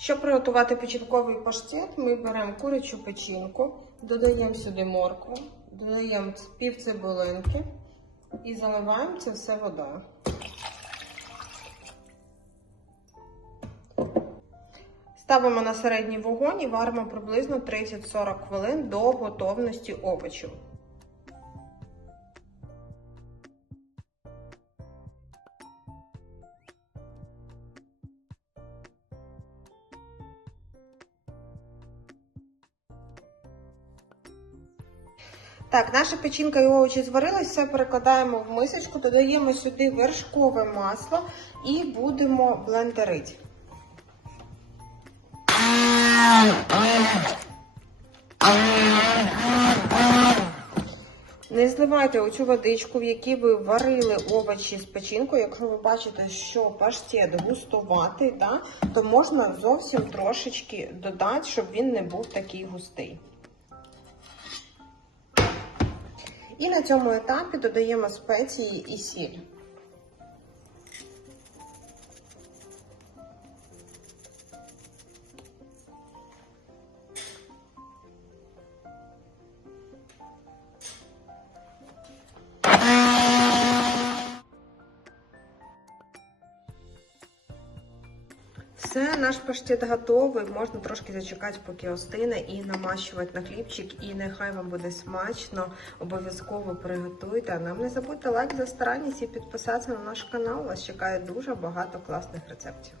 Щоб приготувати печінковий паштет, ми беремо курячу печінку, додаємо сюди моркву, додаємо пів цибулинки і заливаємо це все водою. Ставимо на середній вогонь і варимо приблизно 30-40 хвилин до готовності овочів. Так, наша печінка і овочі зварились, все перекладаємо в мисочку, додаємо сюди вершкове масло і будемо блендерити. Не зливайте оцю водичку, в якій ви варили овочі з печінкою. Якщо ви бачите, що паштет густуватий, да, то можна зовсім трошечки додати, щоб він не був такий густий. І на цьому етапі додаємо спеції і сіль. Все, наш паштет готовий. Можна трошки зачекати, поки остине, і намащувати на хлібчик. І нехай вам буде смачно. Обов'язково приготуйте. Нам не забудьте лайк за старанність і підписатися на наш канал. Вас чекає дуже багато класних рецептів.